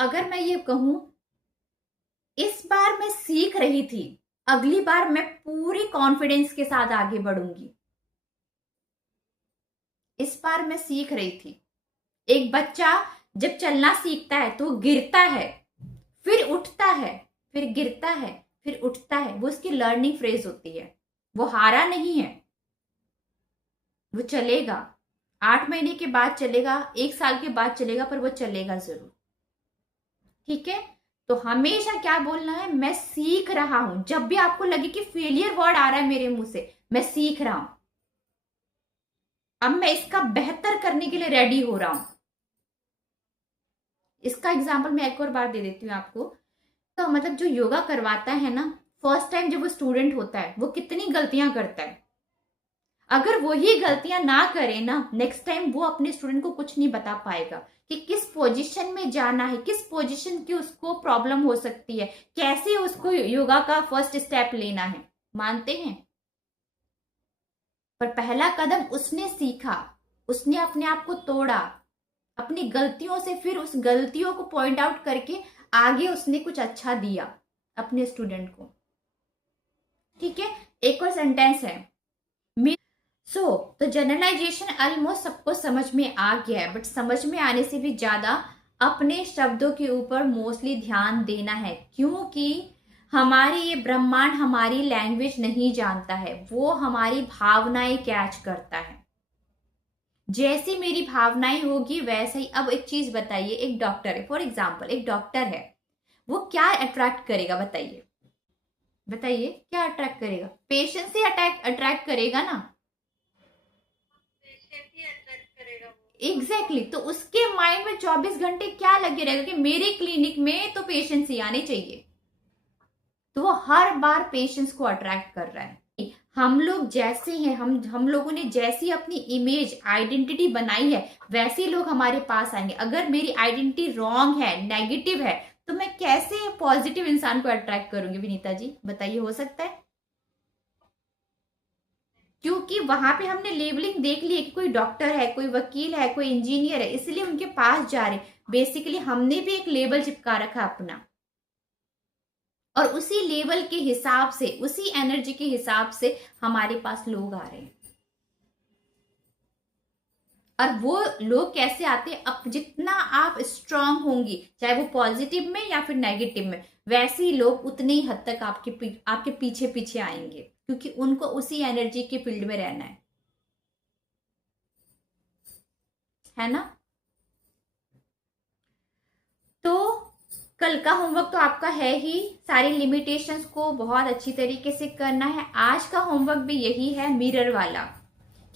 अगर मैं ये कहूं, इस बार मैं सीख रही थी, अगली बार मैं पूरी कॉन्फिडेंस के साथ आगे बढ़ूंगी। इस बार मैं सीख रही थी। एक बच्चा जब चलना सीखता है तो गिरता है, फिर उठता है, फिर गिरता है, फिर उठता है। वो उसकी लर्निंग फ्रेज होती है। वो हारा नहीं है, वो चलेगा। 8 महीने के बाद चलेगा, 1 साल के बाद चलेगा, पर वो चलेगा जरूर। ठीक है। तो हमेशा क्या बोलना है, मैं सीख रहा हूं। जब भी आपको लगे कि फेलियर वर्ड आ रहा है मेरे मुंह से, मैं सीख रहा हूं, अब मैं इसका बेहतर करने के लिए रेडी हो रहा हूं। इसका एग्जाम्पल मैं एक और बार दे देती हूँ आपको। तो मतलब जो योगा करवाता है ना, फर्स्ट टाइम जब वो स्टूडेंट होता है, वो कितनी गलतियां करता है। अगर वो ही गलतियां ना करे ना, नेक्स्ट टाइम वो अपने स्टूडेंट को कुछ नहीं बता पाएगा कि किस पोजीशन में जाना है, किस पोजीशन की उसको प्रॉब्लम हो सकती है, कैसे उसको योगा का फर्स्ट स्टेप लेना है। मानते हैं? पर पहला कदम उसने सीखा, उसने अपने आप को तोड़ा अपनी गलतियों से, फिर उस गलतियों को पॉइंट आउट करके आगे उसने कुछ अच्छा दिया अपने स्टूडेंट को। ठीक है। एक और सेंटेंस है। तो जनरलाइजेशन ऑलमोस्ट सबको समझ में आ गया है, बट समझ में आने से भी ज्यादा अपने शब्दों के ऊपर मोस्टली ध्यान देना है, क्योंकि हमारी ये ब्रह्मांड हमारी लैंग्वेज नहीं जानता है, वो हमारी भावनाएं कैच करता है। जैसी मेरी भावनाएं होगी वैसे ही। अब एक चीज बताइए, एक डॉक्टर है, फॉर एग्जाम्पल एक डॉक्टर है, वो क्या अट्रैक्ट करेगा? बताइए, बताइए क्या अट्रैक्ट करेगा? पेशेंट से अट्रैक्ट करेगा ना। एग्जैक्टली तो उसके माइंड में 24 घंटे क्या लगे रहेगा कि मेरे क्लिनिक में तो पेशेंट्स ही आने चाहिए। तो वो हर बार पेशेंट्स को अट्रैक्ट कर रहा है। हम लोग जैसे हैं, हम लोगों ने जैसी अपनी इमेज आइडेंटिटी बनाई है, वैसे लोग हमारे पास आएंगे। अगर मेरी आइडेंटिटी रॉन्ग है, नेगेटिव है, तो मैं कैसे पॉजिटिव इंसान को अट्रैक्ट करूंगी? विनीता जी बताइए, हो सकता है? क्योंकि वहां पे हमने लेबलिंग देख ली है कि कोई डॉक्टर है, कोई वकील है, कोई इंजीनियर है, इसलिए उनके पास जा रहे। बेसिकली हमने भी एक लेबल चिपका रखा अपना, और उसी लेवल के हिसाब से, उसी एनर्जी के हिसाब से हमारे पास लोग आ रहे हैं। और वो लोग कैसे आते हैं? अब जितना आप स्ट्रांग होंगी, चाहे वो पॉजिटिव में या फिर नेगेटिव में, वैसे ही लोग उतनी ही हद तक आपके पीछे पीछे आएंगे, क्योंकि उनको उसी एनर्जी के फील्ड में रहना है ना। तो कल का होमवर्क तो आपका है ही, सारी लिमिटेशंस को बहुत अच्छी तरीके से करना है। आज का होमवर्क भी यही है, मिरर वाला,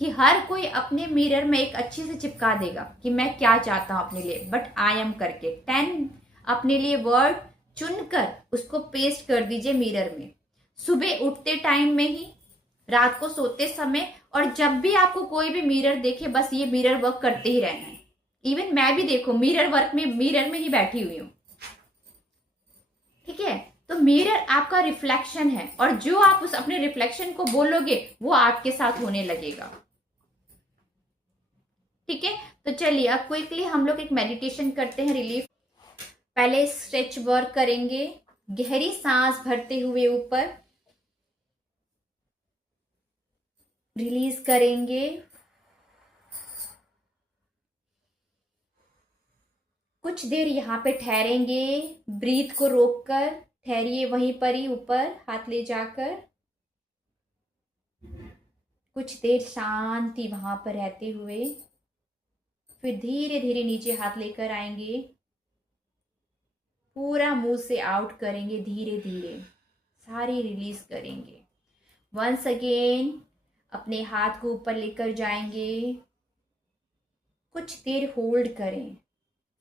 कि हर कोई अपने मिरर में एक अच्छे से चिपका देगा कि मैं क्या चाहता हूं अपने लिए, बट आई एम करके 10 अपने लिए वर्ड चुनकर उसको पेस्ट कर दीजिए मिरर में। सुबह उठते टाइम में ही, रात को सोते समय, और जब भी आपको कोई भी मिरर देखे, बस ये मिरर वर्क करते ही रहना है। इवन मैं भी देखो मिरर वर्क में, मिरर में ही बैठी हुई हूं। ठीक है। तो मिरर आपका रिफ्लेक्शन है, और जो आप उस अपने रिफ्लेक्शन को बोलोगे वो आपके साथ होने लगेगा। ठीक है। तो चलिए अब क्विकली हम लोग एक मेडिटेशन करते हैं, रिलीफ। पहले स्ट्रेच वर्क करेंगे, गहरी सांस भरते हुए ऊपर, रिलीज करेंगे। कुछ देर यहाँ पे ठहरेंगे, ब्रीथ को रोककर ठहरिए वहीं पर ही, ऊपर हाथ ले जाकर। कुछ देर शांति वहां पर रहते हुए, फिर धीरे धीरे नीचे हाथ लेकर आएंगे, पूरा मुंह से आउट करेंगे, धीरे धीरे सारी रिलीज करेंगे। वंस अगेन अपने हाथ को ऊपर लेकर जाएंगे, कुछ देर होल्ड करें,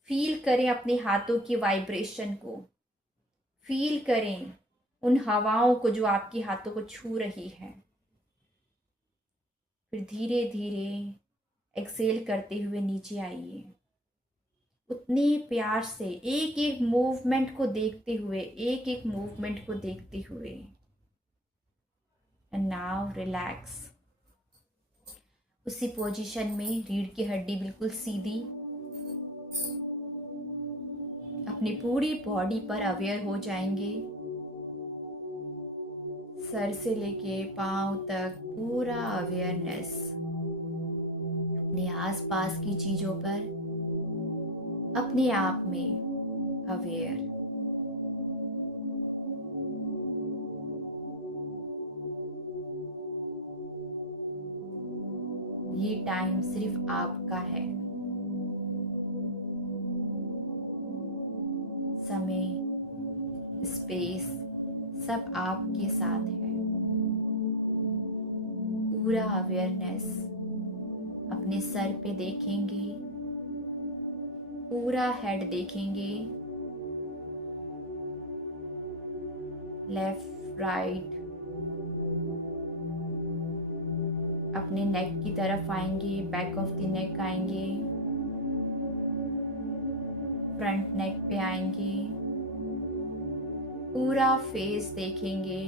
फील करें अपने हाथों की वाइब्रेशन को, फील करें उन हवाओं को जो आपके हाथों को छू रही है। फिर धीरे धीरे एक्सेल करते हुए नीचे आइए, उतने प्यार से एक एक मूवमेंट को देखते हुए, एक एक मूवमेंट को देखते हुए। And now relax. उसी पोजीशन में रीढ़ की हड्डी बिल्कुल सीधी, अपनी पूरी बॉडी पर अवेयर हो जाएंगे। सर से लेके पांव तक पूरा अवेयरनेस, अपने आसपास की चीजों पर अपने आप में अवेयर। ये टाइम सिर्फ आपका है। समय, स्पेस सब आपके साथ है। पूरा अवेयरनेस अपने सर पे देखेंगे, पूरा हेड देखेंगे, लेफ्ट राइट, अपने नेक की तरफ आएंगे, बैक ऑफ द नेक आएंगे, फ्रंट नेक पे आएंगे, पूरा फेस देखेंगे।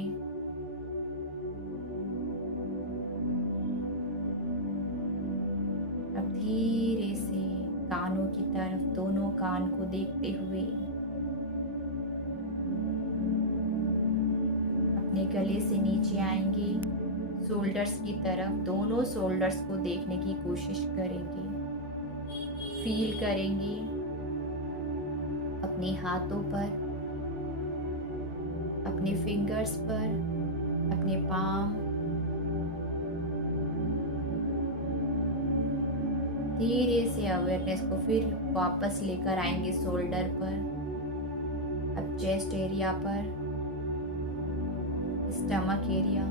अब धीरे से कानों की तरफ, दोनों कान को देखते हुए अपने गले से नीचे आएंगे, शोल्डर्स की तरफ, दोनों शोल्डर्स को देखने की कोशिश करेंगे। फील करेंगे अपने हाथों पर, अपने फिंगर्स पर, अपने पाम। धीरे से अवेयरनेस को फिर वापस लेकर आएंगे शोल्डर पर, अब चेस्ट एरिया पर, स्टमक एरिया,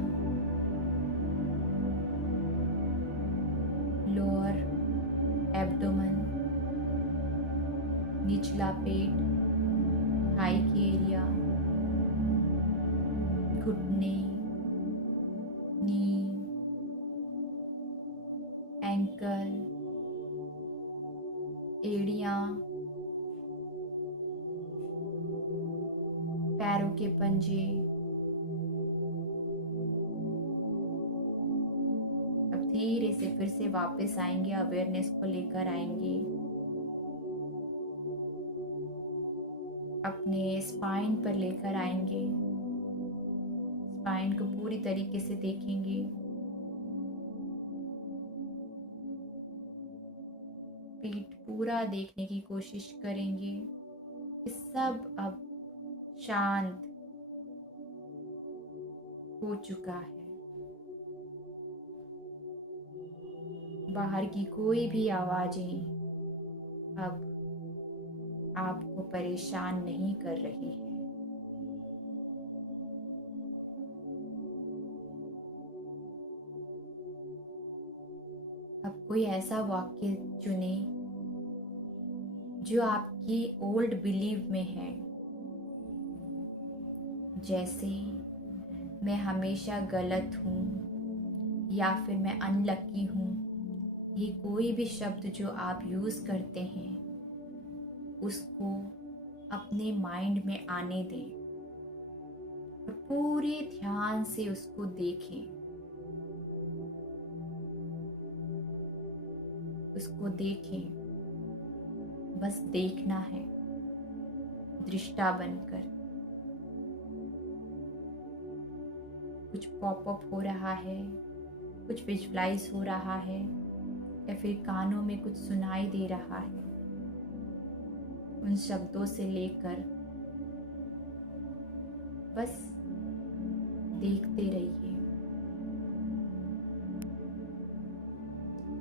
लोअर एब्डोमेन, निचला पेट, थाई की एरिया, घुटने, नी, एंकल, एड़ियां, पैरों के पंजे। अब धीरे से फिर से वापस आएंगे, अवेयरनेस को लेकर आएंगे, अपने स्पाइन पर लेकर आएंगे, स्पाइन को पूरी तरीके से देखेंगे। पीठ पूरा देखने की कोशिश करेंगे। ये सब अब शांत हो चुका है। बाहर की कोई भी आवाजें अब आपको परेशान नहीं कर रही है। अब कोई ऐसा वाक्य चुने जो आपकी ओल्ड बिलीव में है, जैसे मैं हमेशा गलत हूँ या फिर मैं अनलकी हूँ। ये कोई भी शब्द जो आप यूज़ करते हैं उसको अपने माइंड में आने दें और पूरे ध्यान से उसको देखें। उसको देखें, बस देखना है दृष्टा बनकर। कुछ पॉपअप हो रहा है, कुछ विजुअलाइज हो रहा है या फिर कानों में कुछ सुनाई दे रहा है, उन शब्दों से लेकर बस देखते रहिए।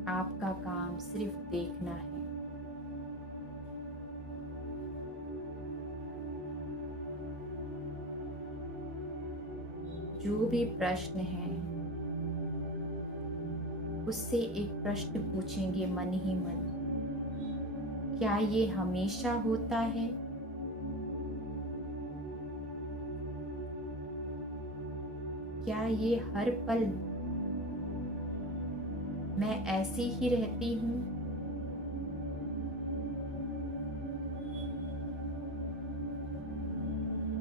आपका काम सिर्फ देखना है। जो भी प्रश्न है उससे एक प्रश्न पूछेंगे मन ही मन, क्या ये हमेशा होता है? क्या ये हर पल मैं ऐसी ही रहती हूँ?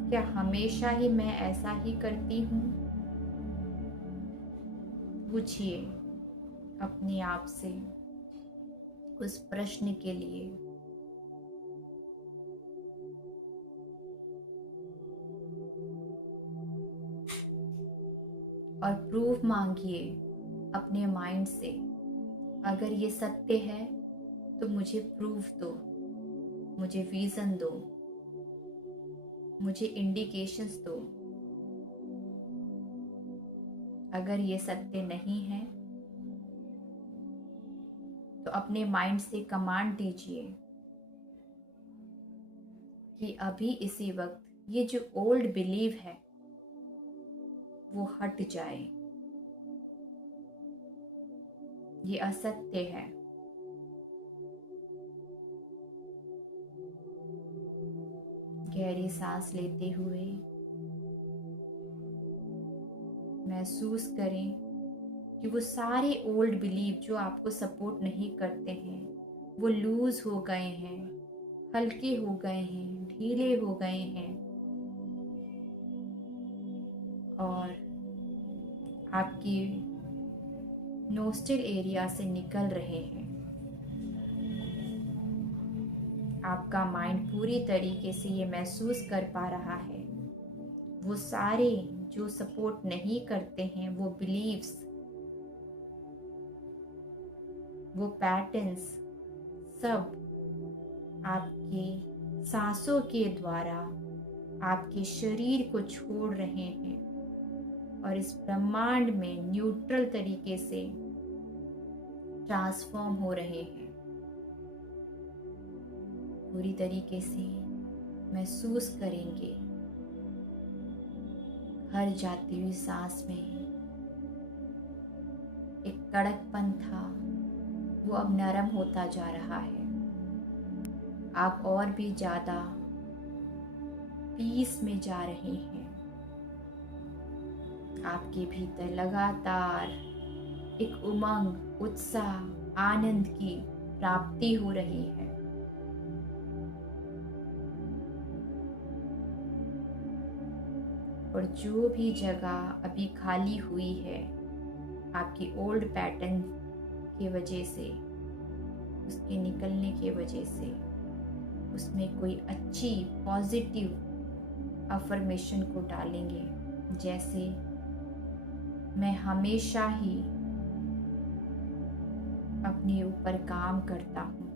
क्या हमेशा ही मैं ऐसा ही करती हूँ? पूछिए अपने आप से उस प्रश्न के लिए। और प्रूफ मांगिए अपने माइंड से। अगर ये सत्य है तो मुझे प्रूफ दो, मुझे विजन दो, मुझे इंडिकेशंस दो। अगर ये सत्य नहीं है तो अपने माइंड से कमांड दीजिए कि अभी इसी वक्त ये जो ओल्ड बिलीव है वो हट जाए, ये असत्य है। गहरी सांस लेते हुए महसूस करें कि वो सारे ओल्ड बिलीव जो आपको सपोर्ट नहीं करते हैं वो लूज हो गए हैं, हल्के हो गए हैं, ढीले हो गए हैं और आपकी नोस्ट्रल एरिया से निकल रहे हैं। आपका माइंड पूरी तरीके से ये महसूस कर पा रहा है वो सारे जो सपोर्ट नहीं करते हैं वो बिलीव्स, वो पैटर्न्स सब आपके सांसों के द्वारा आपके शरीर को छोड़ रहे हैं और इस ब्रह्मांड में न्यूट्रल तरीके से ट्रांसफॉर्म हो रहे हैं। पूरी तरीके से महसूस करेंगे हर जाती हुई सांस में एक कड़कपन था वो अब नरम होता जा रहा है। आप और भी ज्यादा पीस में जा रहे हैं। आपके भीतर लगातार एक उमंग, उत्साह, आनंद की प्राप्ति हो रही है। और जो भी जगह अभी खाली हुई है आपकी ओल्ड पैटर्न की वजह से, उसके निकलने की वजह से, उसमें कोई अच्छी पॉजिटिव अफर्मेशन को डालेंगे। जैसे मैं हमेशा ही अपने ऊपर काम करता हूँ,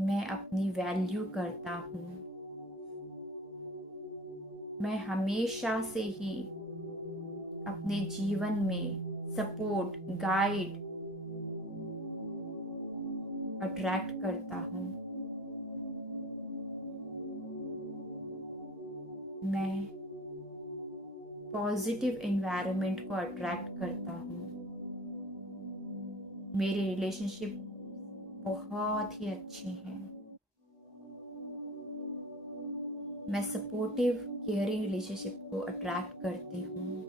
मैं अपनी वैल्यू करता हूँ, मैं हमेशा से ही अपने जीवन में सपोर्ट, गाइड अट्रैक्ट करता हूँ, मैं पॉजिटिव एनवायरनमेंट को अट्रैक्ट करता हूँ, मेरे रिलेशनशिप बहुत ही अच्छे हैं, मैं सपोर्टिव केयरिंग रिलेशनशिप को अट्रैक्ट करती हूँ।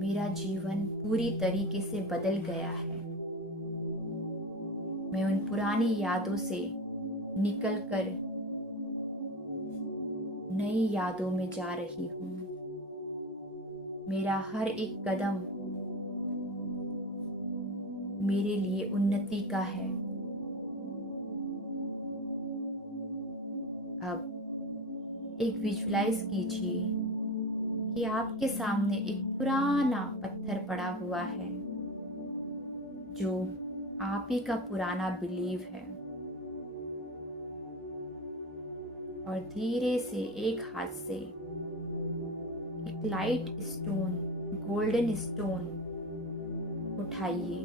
मेरा जीवन पूरी तरीके से बदल गया है। मैं उन पुरानी यादों से निकलकर नई यादों में जा रही हूँ। मेरा हर एक कदम मेरे लिए उन्नति का है। अब एक विजुअलाइज कीजिए कि आपके सामने एक पुराना पत्थर पड़ा हुआ है जो आप ही का पुराना बिलीव है, और धीरे से एक हाथ से एक लाइट स्टोन, गोल्डन स्टोन उठाइए।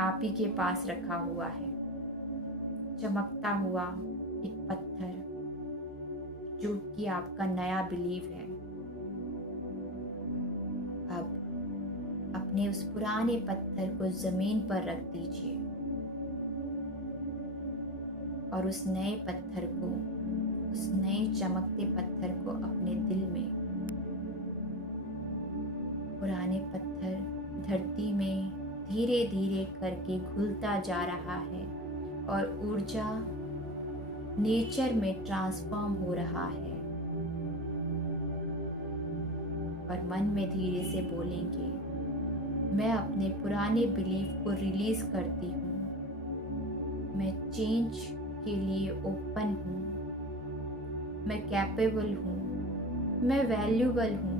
आप ही के पास रखा हुआ है चमकता हुआ एक पत्थर जो कि आपका नया बिलीव है। अब अपने उस पुराने पत्थर को जमीन पर रख दीजिए और उस नए पत्थर को, उस नए चमकते पत्थर को अपने दिल में, पुराने पत्थर धरती में धीरे धीरे करके घुलता जा रहा है और ऊर्जा नेचर में ट्रांसफॉर्म हो रहा है। और मन में धीरे से बोलेंगे, मैं अपने पुराने बिलीफ को रिलीज करती हूँ, मैं चेंज के लिए ओपन हूँ, मैं कैपेबल हूँ, मैं वैल्यूबल हूँ,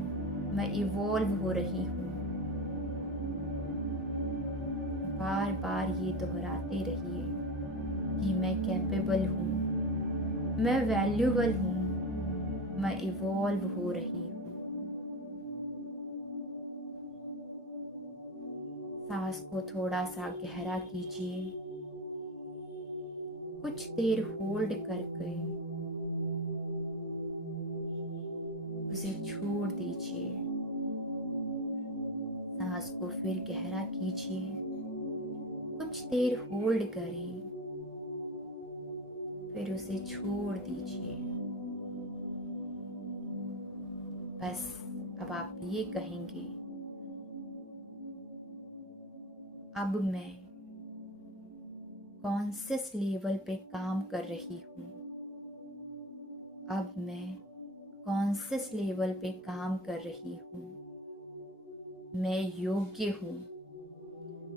मैं इवॉल्व हो रही हूँ। बार बार ये दोहराते रहिए कि मैं कैपेबल हूँ, मैं वैल्यूबल हूँ, मैं इवॉल्व हो रही हूँ। सांस को थोड़ा सा गहरा कीजिए, कुछ देर होल्ड करके उसे छोड़ दीजिए। सांस को फिर गहरा कीजिए, कुछ देर होल्ड करें, फिर उसे छोड़ दीजिए। बस अब आप ये कहेंगे, अब मैं कॉन्शियस लेवल पे काम कर रही हूँ। अब मैं कॉन्शियस लेवल पे काम कर रही हूँ। मैं योग्य हूँ।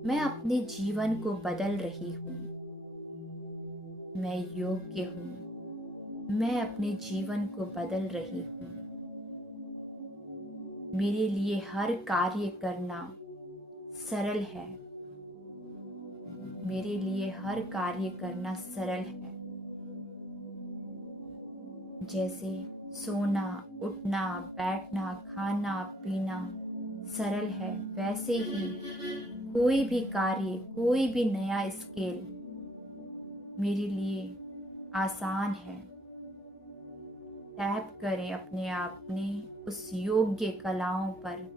मैं अपने जीवन को बदल रही हूँ। मैं योग्य हूँ। मैं अपने जीवन को बदल रही हूँ। मेरे लिए हर कार्य करना सरल है। मेरे लिए हर कार्य करना सरल है। जैसे सोना, उठना, बैठना, खाना, पीना सरल है, वैसे ही कोई भी कार्य, कोई भी नया स्किल मेरे लिए आसान है। टैप करें अपने आप में उस योग्य कलाओं पर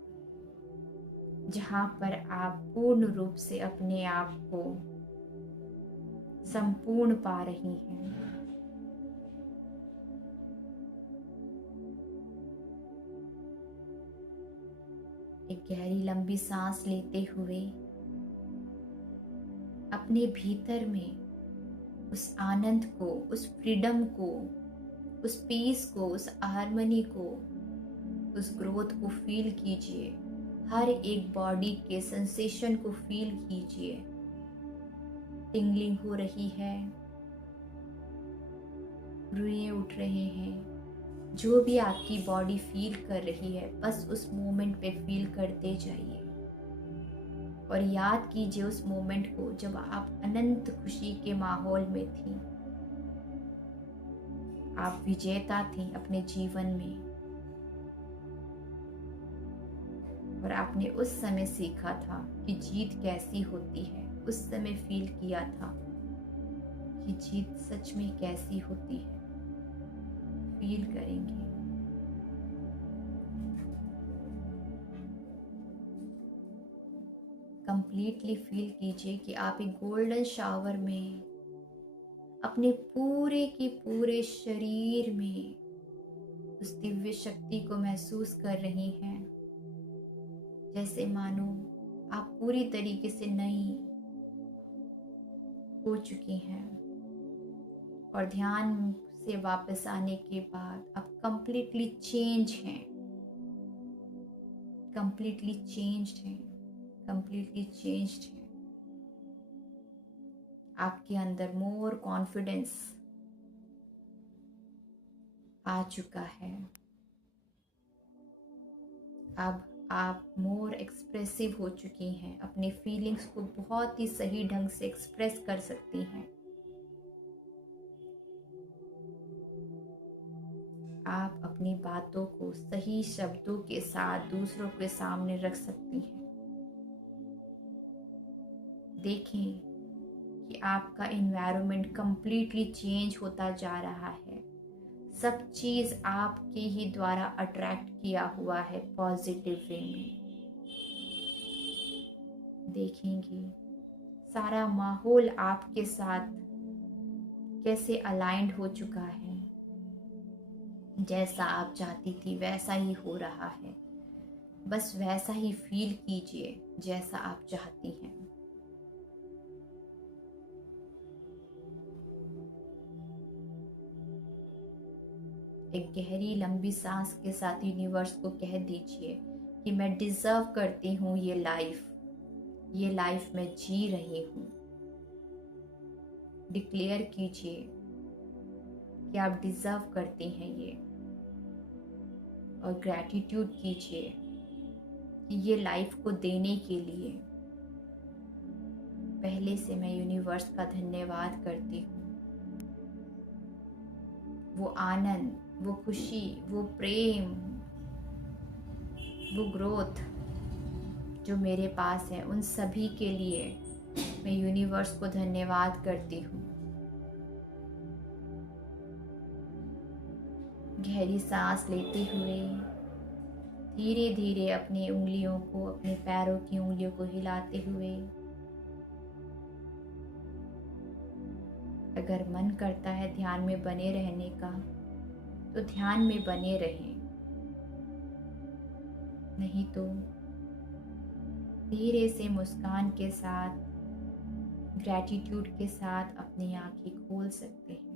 जहाँ पर आप पूर्ण रूप से अपने आप को संपूर्ण पा रही हैं। एक गहरी लंबी सांस लेते हुए अपने भीतर में उस आनंद को, उस फ्रीडम को, उस पीस को, उस हार्मनी को, उस ग्रोथ को फील कीजिए। हर एक बॉडी के सेंसेशन को फील कीजिए। टिंगलिंग हो रही है, रुएं उठ रहे हैं, जो भी आपकी बॉडी फील कर रही है बस उस मोमेंट पे फील करते जाइए और याद कीजिए उस मोमेंट को जब आप अनंत खुशी के माहौल में थी। आप विजेता थी अपने जीवन में और आपने उस समय सीखा था कि जीत कैसी होती है। उस समय फील किया था कि जीत सच में कैसी होती है। फील करेंगे। कंप्लीटली फील कीजिए कि आप एक गोल्डन शावर में अपने पूरे के पूरे शरीर में उस दिव्य शक्ति को महसूस कर रही हैं। जैसे मानो आप पूरी तरीके से नई हो चुकी हैं और ध्यान से वापस आने के बाद आप कंप्लीटली चेंज हैं, कंप्लीटली चेंज्ड हैं, कंप्लीटली चेंज्ड हैं। आपके अंदर मोर कॉन्फिडेंस आ चुका है। अब आप मोर एक्सप्रेसिव हो चुकी हैं। अपने फीलिंग्स को बहुत ही सही ढंग से एक्सप्रेस कर सकती हैं। आप अपनी बातों को सही शब्दों के साथ दूसरों के सामने रख सकती हैं। देखें कि आपका एनवायरनमेंट कंप्लीटली चेंज होता जा रहा है। सब चीज़ आपके ही द्वारा अट्रैक्ट किया हुआ है पॉजिटिव वे में। देखेंगे सारा माहौल आपके साथ कैसे अलाइंड हो चुका है। जैसा आप चाहती थी वैसा ही हो रहा है। बस वैसा ही फील कीजिए जैसा आप चाहती हैं। एक गहरी लंबी सांस के साथ यूनिवर्स को कह दीजिए कि मैं डिजर्व करती हूँ ये लाइफ मैं जी रही हूँ। डिक्लेयर कीजिए कि आप डिज़र्व करते हैं ये, और ग्रैटिट्यूड कीजिए कि ये लाइफ को देने के लिए पहले से मैं यूनिवर्स का धन्यवाद करती हूँ। वो आनंद, वो खुशी, वो प्रेम, वो ग्रोथ जो मेरे पास है, उन सभी के लिए मैं यूनिवर्स को धन्यवाद करती हूँ। गहरी सांस लेते हुए धीरे धीरे अपनी उंगलियों को, अपने पैरों की उंगलियों को हिलाते हुए, अगर मन करता है ध्यान में बने रहने का तो ध्यान में बने रहें, नहीं तो धीरे से मुस्कान के साथ, ग्रैटिट्यूड के साथ अपनी आंखें खोल सकते हैं।